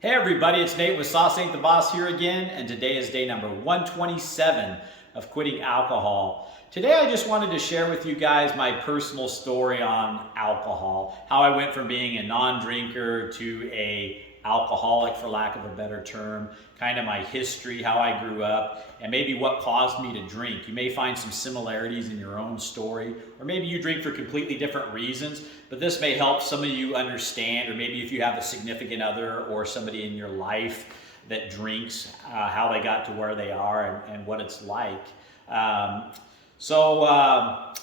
Hey everybody, it's Nate with Sauce Ain't the Boss here again, and today is day number 127 of quitting alcohol. Today I just wanted to share with you guys my personal story on alcohol, how I went from being a non-drinker to a alcoholic, for lack of a better term, kind of my history, how I grew up, and maybe what caused me to drink. You may find some similarities in your own story, or maybe you drink for completely different reasons, but this may help some of you understand, or maybe if you have a significant other or somebody in your life that drinks, how they got to where they are and what it's like.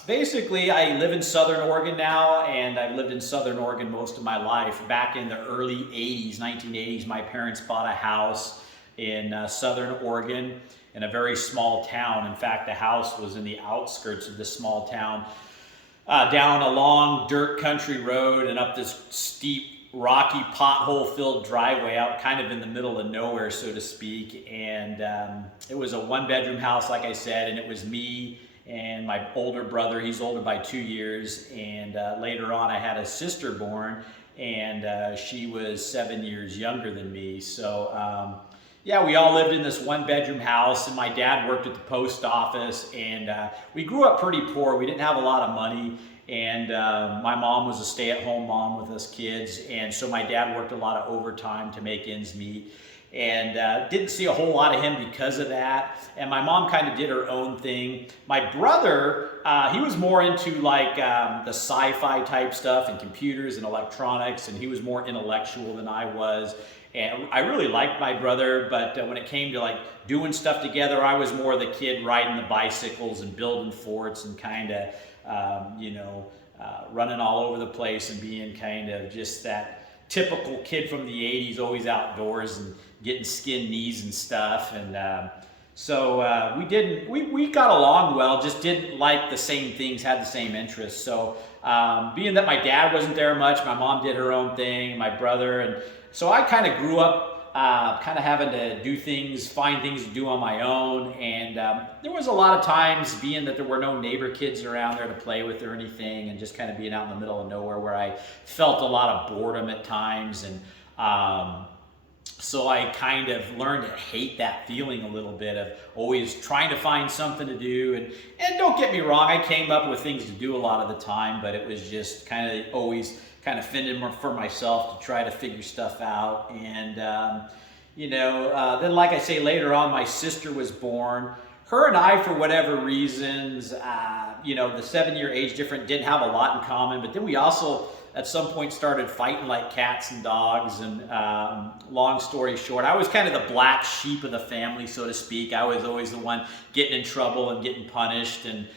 Basically, I live in Southern Oregon now, and I've lived in Southern Oregon most of my life. Back in the early 80s, 1980s, my parents bought a house in Southern Oregon in a very small town. In fact, the house was in the outskirts of this small town, down a long dirt country road and up this steep, rocky, pothole-filled driveway out kind of in the middle of nowhere, so to speak. And it was a one-bedroom house, like I said, and it was me and my older brother. He's older by 2 years, and later on I had a sister born, and she was 7 years younger than me. So yeah, we all lived in this one-bedroom house, and my dad worked at the post office, and we grew up pretty poor. We didn't have a lot of money, and my mom was a stay-at-home mom with us kids, and so my dad worked a lot of overtime to make ends meet, and didn't see a whole lot of him because of that. And my mom kind of did her own thing. My brother, he was more into like the sci-fi type stuff and computers and electronics, and he was more intellectual than I was. And I really liked my brother, but when it came to like doing stuff together, I was more the kid riding the bicycles and building forts and kind of, running all over the place and being kind of just that typical kid from the 80s, always outdoors and getting skinned knees and stuff. And we got along well, just didn't like the same things, had the same interests. So being that my dad wasn't there much, my mom did her own thing, my brother, and so I kind of grew up kind of having to do things, find things to do on my own. And there was a lot of times, being that there were no neighbor kids around there to play with or anything, and just kind of being out in the middle of nowhere, where I felt a lot of boredom at times. And so I kind of learned to hate that feeling a little bit of always trying to find something to do. And don't get me wrong, I came up with things to do a lot of the time, but it was just kind of always kind of fending for myself to try to figure stuff out. And then like I say, later on, my sister was born. Her and I, for whatever reasons, the 7-year age difference, didn't have a lot in common. But then we also at some point started fighting like cats and dogs. And long story short, I was kind of the black sheep of the family, so to speak. I was always the one getting in trouble and getting punished, and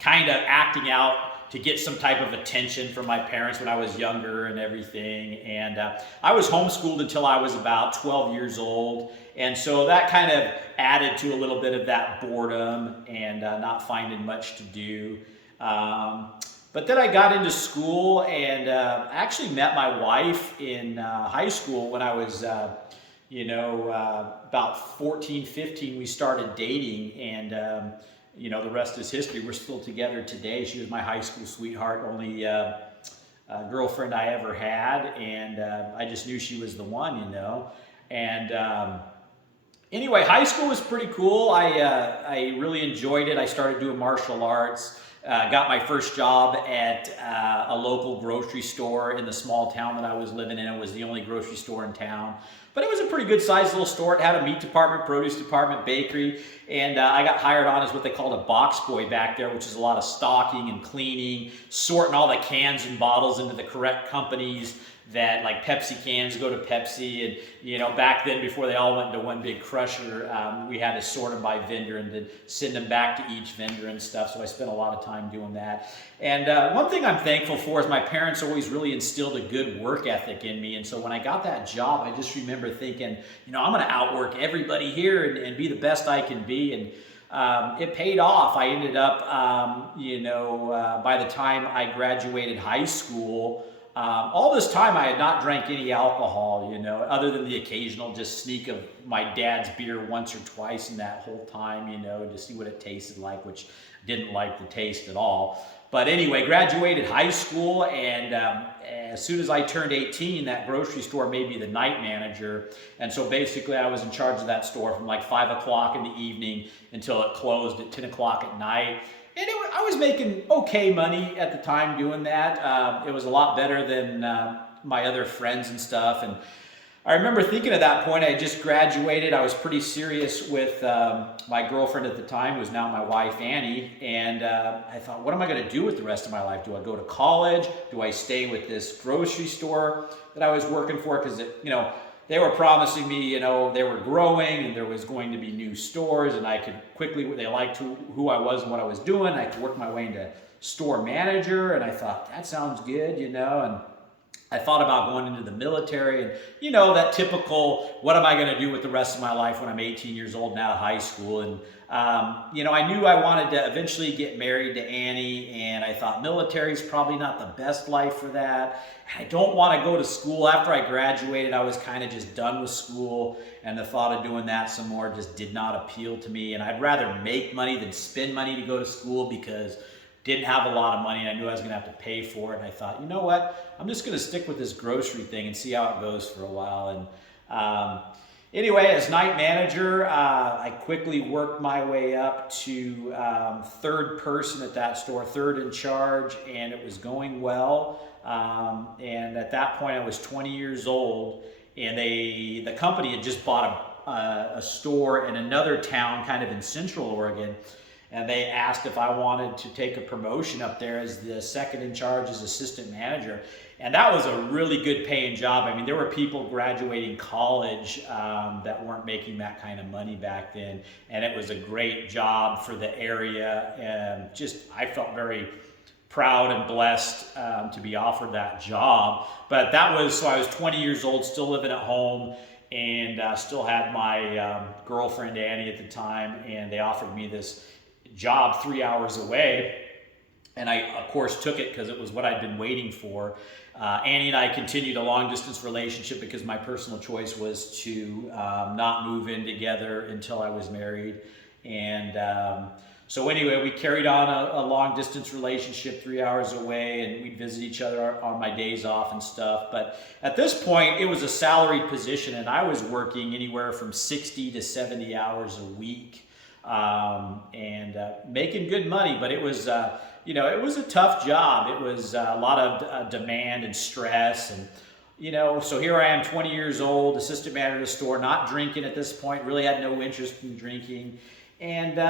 kind of acting out to get some type of attention from my parents when I was younger and everything. And I was homeschooled until I was about 12 years old. And so that kind of added to a little bit of that boredom and not finding much to do. But then I got into school and actually met my wife in high school when I was about 14, 15. We started dating, and the rest is history. We're still together today. She was my high school sweetheart, only girlfriend I ever had, and I just knew she was the one, And anyway, high school was pretty cool. I really enjoyed it. I started doing martial arts. Got my first job at a local grocery store in the small town that I was living in. It was the only grocery store in town. But it was a pretty good sized little store. It had a meat department, produce department, bakery, and I got hired on as what they called a box boy back there, which is a lot of stocking and cleaning, sorting all the cans and bottles into the correct companies. That like Pepsi cans go to Pepsi, and back then, before they all went into one big crusher, we had to sort them by vendor and then send them back to each vendor and stuff. So I spent a lot of time doing that. And one thing I'm thankful for is my parents always really instilled a good work ethic in me. And so when I got that job, I just remember thinking, I'm going to outwork everybody here and be the best I can be. And it paid off. I ended up, by the time I graduated high school, all this time I had not drank any alcohol, other than the occasional just sneak of my dad's beer once or twice in that whole time, to see what it tasted like, which didn't like the taste at all. But anyway, graduated high school, and as soon as I turned 18, that grocery store made me the night manager. And so basically I was in charge of that store from like 5 o'clock in the evening until it closed at 10 o'clock at night. And I was making okay money at the time doing that. It was a lot better than my other friends and stuff. And I remember thinking at that point, I had just graduated. I was pretty serious with my girlfriend at the time, who was now my wife, Annie. And I thought, what am I going to do with the rest of my life? Do I go to college? Do I stay with this grocery store that I was working for? Because, they were promising me, they were growing and there was going to be new stores, and I could quickly, they liked who I was and what I was doing. I could work my way into store manager, and I thought, that sounds good, and I thought about going into the military, and that typical, what am I going to do with the rest of my life when I'm 18 years old and out of high school? And I knew I wanted to eventually get married to Annie, and I thought military is probably not the best life for that. I don't want to go to school. After I graduated, I was kind of just done with school, and the thought of doing that some more just did not appeal to me. And I'd rather make money than spend money to go to school, because didn't have a lot of money, and I knew I was going to have to pay for it. And I thought, you know what? I'm just going to stick with this grocery thing and see how it goes for a while. And anyway, as night manager, I quickly worked my way up to third person at that store, third in charge, and it was going well. And at that point, I was 20 years old, and the company had just bought a store in another town, kind of in Central Oregon. And they asked if I wanted to take a promotion up there as the second in charge as assistant manager. And that was a really good paying job. I mean, there were people graduating college that weren't making that kind of money back then. And it was a great job for the area. And I felt very proud and blessed to be offered that job. But so I was 20 years old, still living at home, and still had my girlfriend Annie at the time. And they offered me this job 3 hours away, and I of course took it because it was what I'd been waiting for. Annie and I continued a long distance relationship because my personal choice was to not move in together until I was married. And so anyway, we carried on a long distance relationship 3 hours away, and we'd visit each other on my days off and stuff. But at this point, it was a salaried position, and I was working anywhere from 60 to 70 hours a week. And making good money, but it was, it was a tough job. It was a lot of demand and stress, and so here I am, 20 years old, assistant manager of the store, not drinking at this point, really had no interest in drinking. And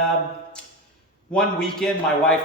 one weekend, my wife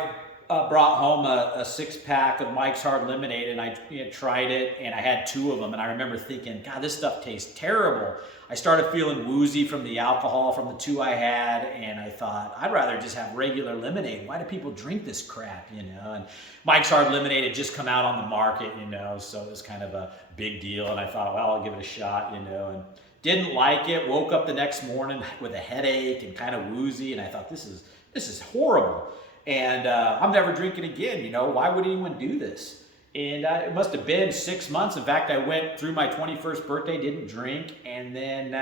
brought home a 6-pack of Mike's Hard Lemonade, and I tried it, and I had 2 of them, and I remember thinking, God, this stuff tastes terrible. I started feeling woozy from the alcohol from the 2 I had, and I thought, I'd rather just have regular lemonade. Why do people drink this crap, And Mike's Hard Lemonade had just come out on the market, so it was kind of a big deal, and I thought, well, I'll give it a shot, and didn't like it. Woke up the next morning with a headache and kind of woozy, and I thought, this is horrible. And I'm never drinking again, Why would anyone do this? And it must have been 6 months. In fact, I went through my 21st birthday, didn't drink. And then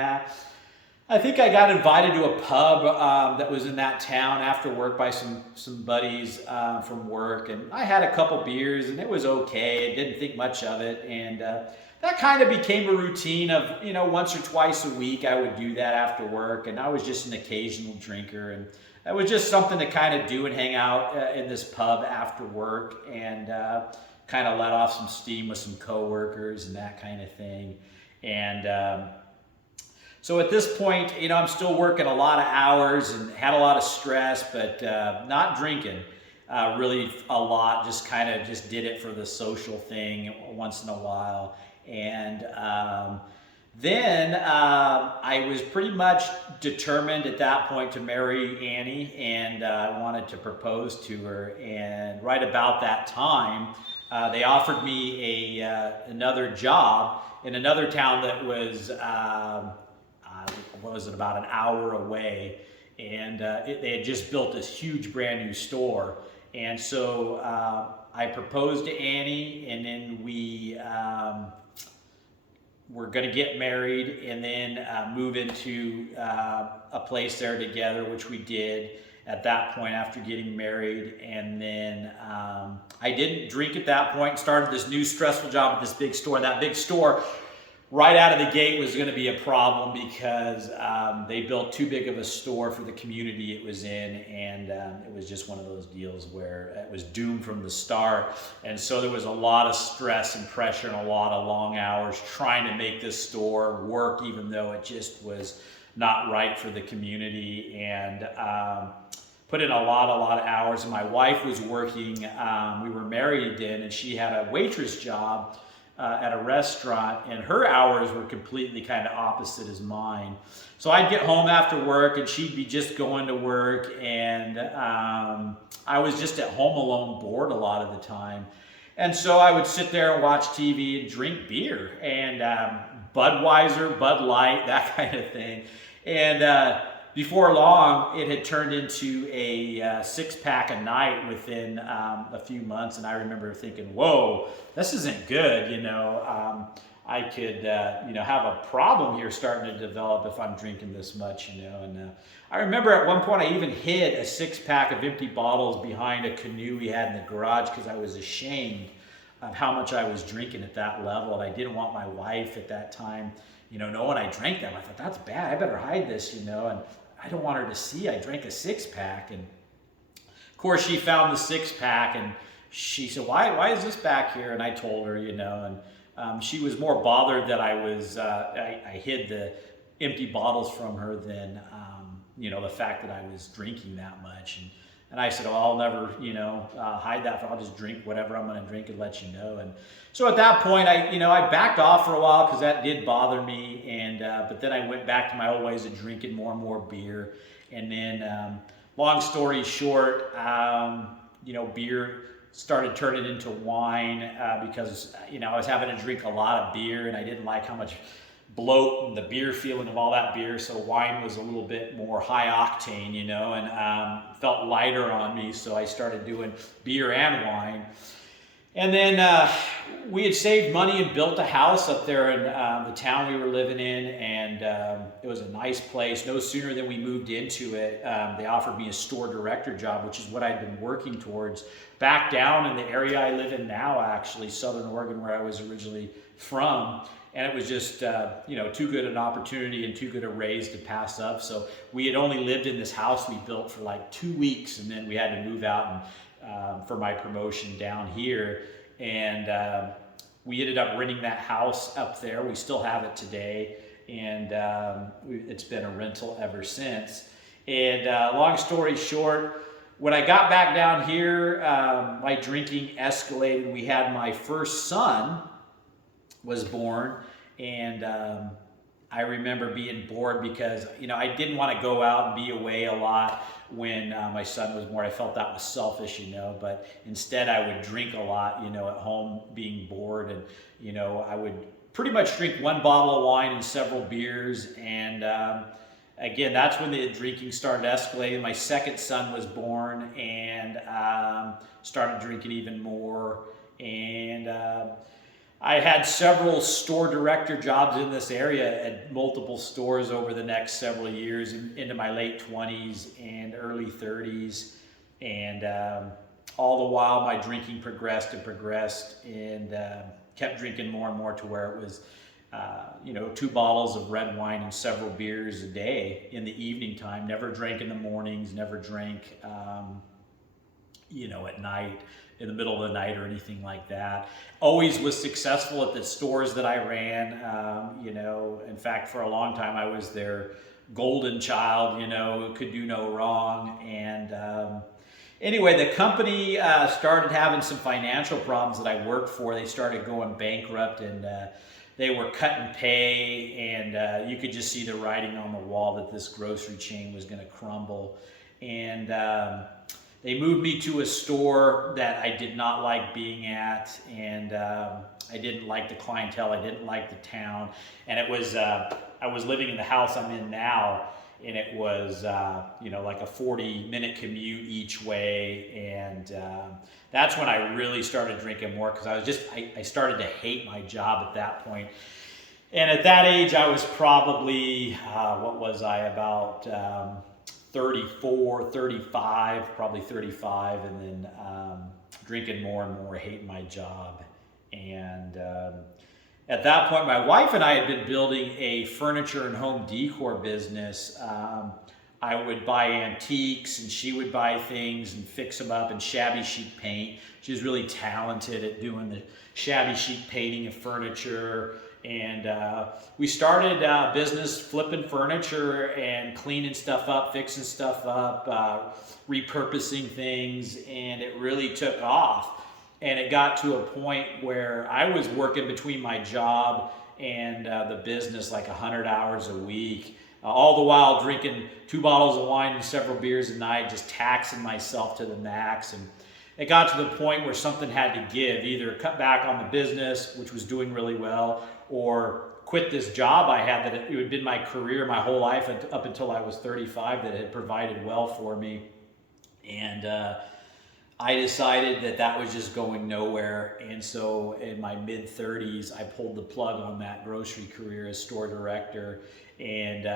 I think I got invited to a pub that was in that town after work by some buddies from work. And I had a couple beers, and it was okay. I didn't think much of it. And that kind of became a routine of, once or twice a week I would do that after work. And I was just an occasional drinker. And that was just something to kind of do and hang out in this pub after work, and kind of let off some steam with some coworkers and that kind of thing. And so at this point, I'm still working a lot of hours and had a lot of stress, but not drinking really a lot. Just did it for the social thing once in a while. And then I was pretty much determined at that point to marry Annie, and I wanted to propose to her. And right about that time, they offered me another job in another town that was, about an hour away. And they had just built this huge brand new store. And so I proposed to Annie, and then we were going to get married and then move into a place there together, which we did. at that point after getting married. And then I didn't drink at that point, started this new stressful job at this big store. That big store right out of the gate was going to be a problem because they built too big of a store for the community it was in, and it was just one of those deals where it was doomed from the start. And so there was a lot of stress and pressure and a lot of long hours trying to make this store work, even though it just was not right for the community. And put in a lot of hours. And my wife was working, we were married then, and she had a waitress job at a restaurant, and her hours were completely kind of opposite as mine. So I'd get home after work and she'd be just going to work, and I was just at home alone, bored a lot of the time. And so I would sit there and watch TV and drink beer, and Budweiser, Bud Light, that kind of thing. And before long, it had turned into a six-pack a night within a few months. And I remember thinking, whoa, this isn't good. I could have a problem here starting to develop if I'm drinking this much. And I remember at one point I even hid a six-pack of empty bottles behind a canoe we had in the garage because I was ashamed of how much I was drinking at that level. And I didn't want my wife at that time knowing I drank them. I thought, that's bad, I better hide this, and I don't want her to see I drank a six-pack. And of course she found the six-pack and she said, why is this back here? And I told her, and she was more bothered that I hid the empty bottles from her than, the fact that I was drinking that much. And I said, oh, I'll never, hide that. I'll just drink whatever I'm going to drink and let you know. And so at that point, I backed off for a while because that did bother me. And but then I went back to my old ways of drinking more and more beer. And then, long story short, beer started turning into wine because I was having to drink a lot of beer, and I didn't like how much bloat and the beer feeling of all that beer. So wine was a little bit more high octane, and felt lighter on me. So I started doing beer and wine. And then we had saved money and built a house up there in the town we were living in, and it was a nice place. No sooner than we moved into it, they offered me a store director job, which is what I'd been working towards back down in the area I live in now, actually, Southern Oregon, where I was originally from. And it was just, too good an opportunity and too good a raise to pass up. So we had only lived in this house we built for like 2 weeks, and then we had to move out and for my promotion down here. And we ended up renting that house up there. We still have it today, and it's been a rental ever since. And long story short, when I got back down here, my drinking escalated. We had my first son was born, and I remember being bored because I didn't want to go out and be away a lot when my son was born. I felt that was selfish, but instead I would drink a lot, at home, being bored. And I would pretty much drink one bottle of wine and several beers. And again, that's when the drinking started escalating. My second son was born, and started drinking even more. And I had several store director jobs in this area at multiple stores over the next several years, into my late 20s and early 30s. And all the while my drinking progressed and kept drinking more and more to where it was 2 bottles of red wine and several beers a day in the evening time. Never drank in the mornings, never drank at night, in the middle of the night or anything like that. Always was successful at the stores that I ran. In fact, for a long time I was their golden child, who could do no wrong. And anyway, the company started having some financial problems that I worked for. They started going bankrupt, and they were cutting pay, and you could just see the writing on the wall that this grocery chain was going to crumble. And they moved me to a store that I did not like being at, and I didn't like the clientele, I didn't like the town. And it was, I was living in the house I'm in now, and it was, like a 40-minute commute each way. And that's when I really started drinking more, because I started to hate my job at that point. And at that age, I was probably, about 34, 35, probably 35, and then drinking more and more, hating my job. And at that point, my wife and I had been building a furniture and home decor business. I would buy antiques and she would buy things and fix them up in shabby chic paint. She was really talented at doing the shabby chic painting of furniture. And we started a business flipping furniture and cleaning stuff up, fixing stuff up, repurposing things, and it really took off. And it got to a point where I was working between my job and the business like 100 hours a week. All the while drinking 2 bottles of wine and several beers a night, just taxing myself to the max. And it got to the point where something had to give, either cut back on the business, which was doing really well, or quit this job I had that it had been my career my whole life up until I was 35 that had provided well for me. And I decided that that was just going nowhere. And so in my mid 30s, I pulled the plug on that grocery career as store director and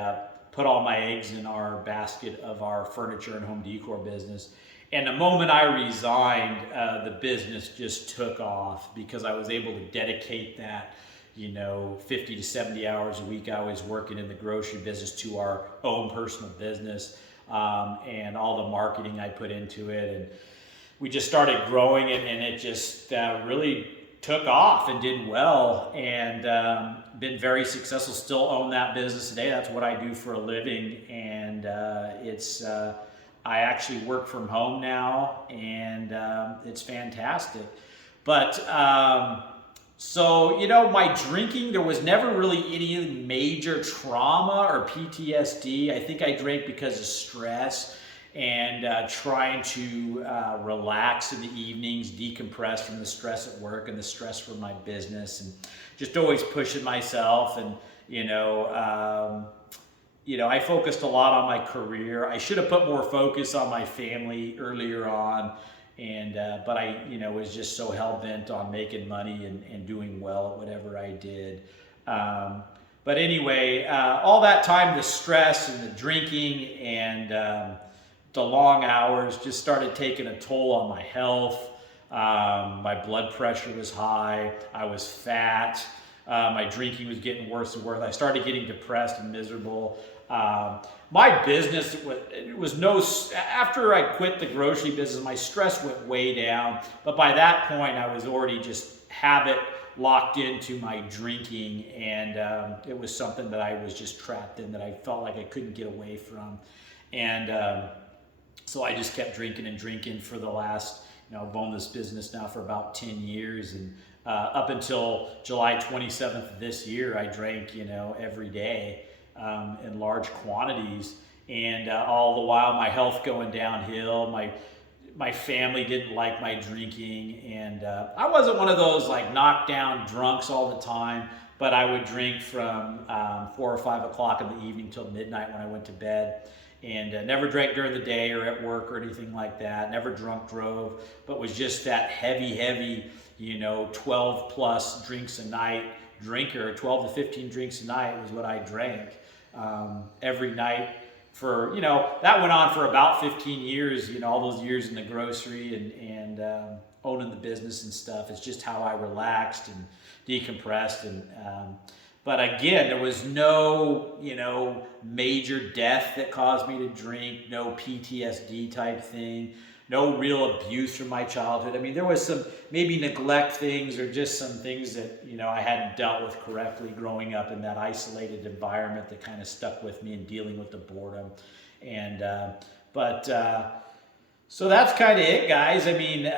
put all my eggs in our basket of our furniture and home decor business. And the moment I resigned, the business just took off because I was able to dedicate that, 50 to 70 hours a week I was working in the grocery business to our own personal business, and all the marketing I put into it. And we just started growing it, and it just really took off and did well, and been very successful. Still own that business today. That's what I do for a living, and I actually work from home now, and it's fantastic. But so, my drinking, there was never really any major trauma or PTSD. I think I drank because of stress and trying to relax in the evenings, decompress from the stress at work and the stress from my business, and just always pushing myself. And I focused a lot on my career. I should have put more focus on my family earlier on, and but I was just so hell-bent on making money and doing well at whatever I did. But anyway, all that time, the stress and the drinking and the long hours just started taking a toll on my health. My blood pressure was high. I was fat. My drinking was getting worse and worse. I started getting depressed and miserable. My business after I quit the grocery business, my stress went way down. But by that point, I was already just habit locked into my drinking, and it was something that I was just trapped in, that I felt like I couldn't get away from. And so I just kept drinking and drinking for the last, I've owned this business now for about 10 years. And up until July 27th of this year, I drank, every day in large quantities. And all the while, my health going downhill, my family didn't like my drinking. And I wasn't one of those like knockdown drunks all the time, but I would drink from 4 or 5 o'clock in the evening till midnight when I went to bed. And never drank during the day or at work or anything like that. Never drove, but was just that heavy, 12 plus drinks a night drinker. 12 to 15 drinks a night was what I drank every night for, that went on for about 15 years, all those years in the grocery and owning the business and stuff. It's just how I relaxed and decompressed. And but again, there was no, major death that caused me to drink, no PTSD type thing, no real abuse from my childhood. I mean, there was some maybe neglect things or just some things that, I hadn't dealt with correctly growing up in that isolated environment that kind of stuck with me and dealing with the boredom. And, so that's kind of it, guys. I mean,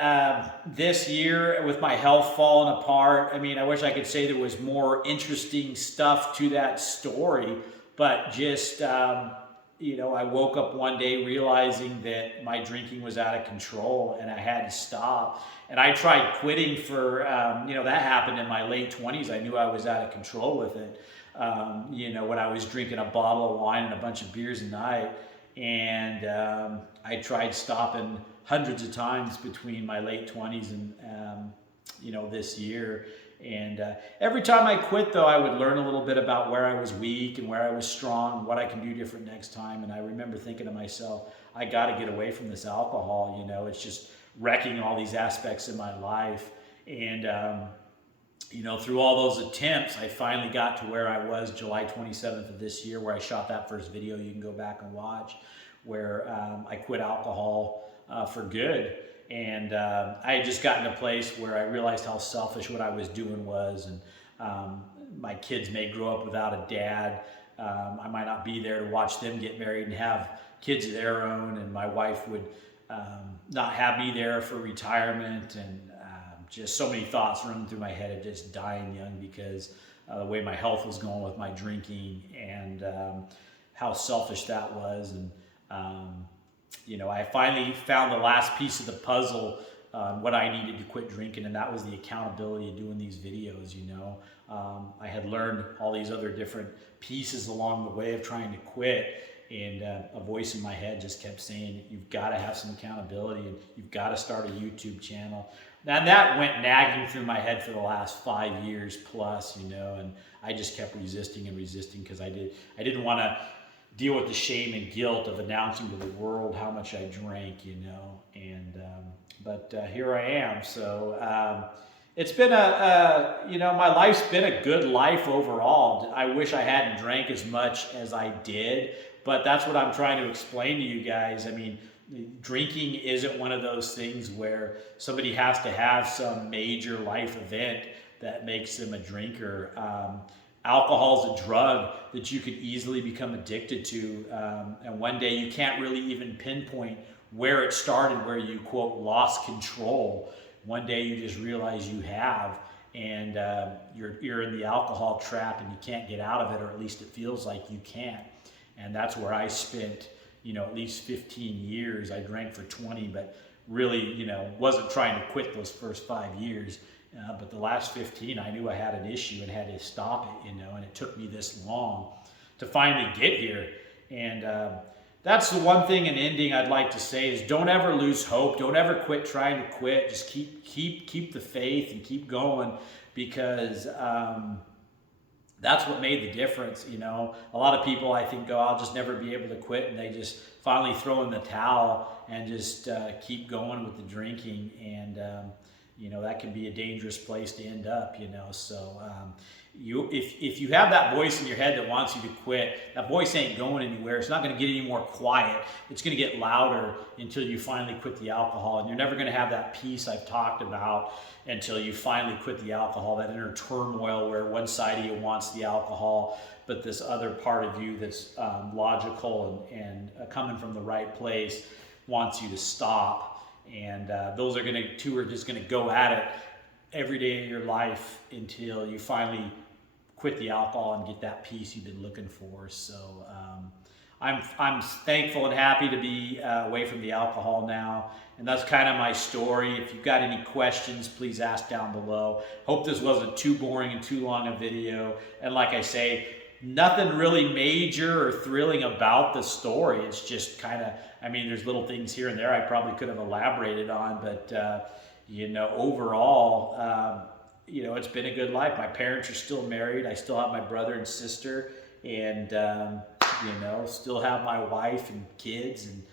this year with my health falling apart, I mean, I wish I could say there was more interesting stuff to that story, but just, I woke up one day realizing that my drinking was out of control and I had to stop. And I tried quitting for, that happened in my late 20s. I knew I was out of control with it, when I was drinking a bottle of wine and a bunch of beers a night. And I tried stopping hundreds of times between my late 20s and, this year. And every time I quit, though, I would learn a little bit about where I was weak and where I was strong, what I can do different next time. And I remember thinking to myself, I got to get away from this alcohol. You know, it's just wrecking all these aspects of my life. And, you know, through all those attempts, I finally got to where I was July 27th of this year, where I shot that first video you can go back and watch, where I quit alcohol for good. And I had just gotten to a place where I realized how selfish what I was doing was. And my kids may grow up without a dad. I might not be there to watch them get married and have kids of their own. And my wife would not have me there for retirement. And just so many thoughts running through my head of just dying young because the way my health was going with my drinking and how selfish that was. And you know, I finally found the last piece of the puzzle on what I needed to quit drinking, and that was the accountability of doing these videos. You know, I had learned all these other different pieces along the way of trying to quit, and a voice in my head just kept saying, you've got to have some accountability, and you've got to start a YouTube channel. And that went nagging through my head for the last 5 years plus, you know, and I just kept resisting and resisting because I didn't want to deal with the shame and guilt of announcing to the world how much I drank, you know. And but here I am. So it's been you know, my life's been a good life overall. I wish I hadn't drank as much as I did, but that's what I'm trying to explain to you guys. I mean, drinking isn't one of those things where somebody has to have some major life event that makes them a drinker. Alcohol is a drug that you could easily become addicted to, and one day you can't really even pinpoint where it started, where you, quote, lost control. One day you just realize you have, and you're in the alcohol trap and you can't get out of it, or at least it feels like you can't. And that's where I spent, you know, at least 15 years. I drank for 20, but really, you know, wasn't trying to quit those first 5 years. But the last 15, I knew I had an issue and had to stop it, you know, and it took me this long to finally get here. And that's the one thing in ending I'd like to say is don't ever lose hope. Don't ever quit trying to quit. Just keep the faith and keep going, because that's what made the difference, you know. A lot of people, I think, go, I'll just never be able to quit, and they just finally throw in the towel and just keep going with the drinking. And you know, that can be a dangerous place to end up, you know. So if you have that voice in your head that wants you to quit, that voice ain't going anywhere. It's not going to get any more quiet. It's going to get louder until you finally quit the alcohol. And you're never going to have that peace I've talked about until you finally quit the alcohol, that inner turmoil where one side of you wants the alcohol, but this other part of you that's logical and coming from the right place wants you to stop. And those are two are just going to go at it every day of your life until you finally quit the alcohol and get that peace you've been looking for. So I'm thankful and happy to be away from the alcohol now. And that's kind of my story. If you've got any questions, please ask down below. Hope this wasn't too boring and too long a video. And like I say, nothing really major or thrilling about the story. It's just kind of, I mean, there's little things here and there I probably could have elaborated on, but you know, overall, you know, it's been a good life. My parents are still married. I still have my brother and sister, and you know, still have my wife and kids. And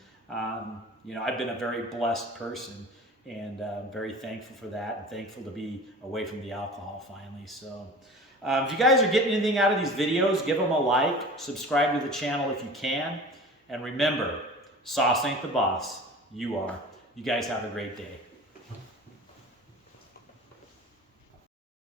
you know, I've been a very blessed person, and very thankful for that, and thankful to be away from the alcohol finally. So if you guys are getting anything out of these videos, give them a like, subscribe to the channel if you can, and remember, sauce ain't the boss, you are. You guys have a great day.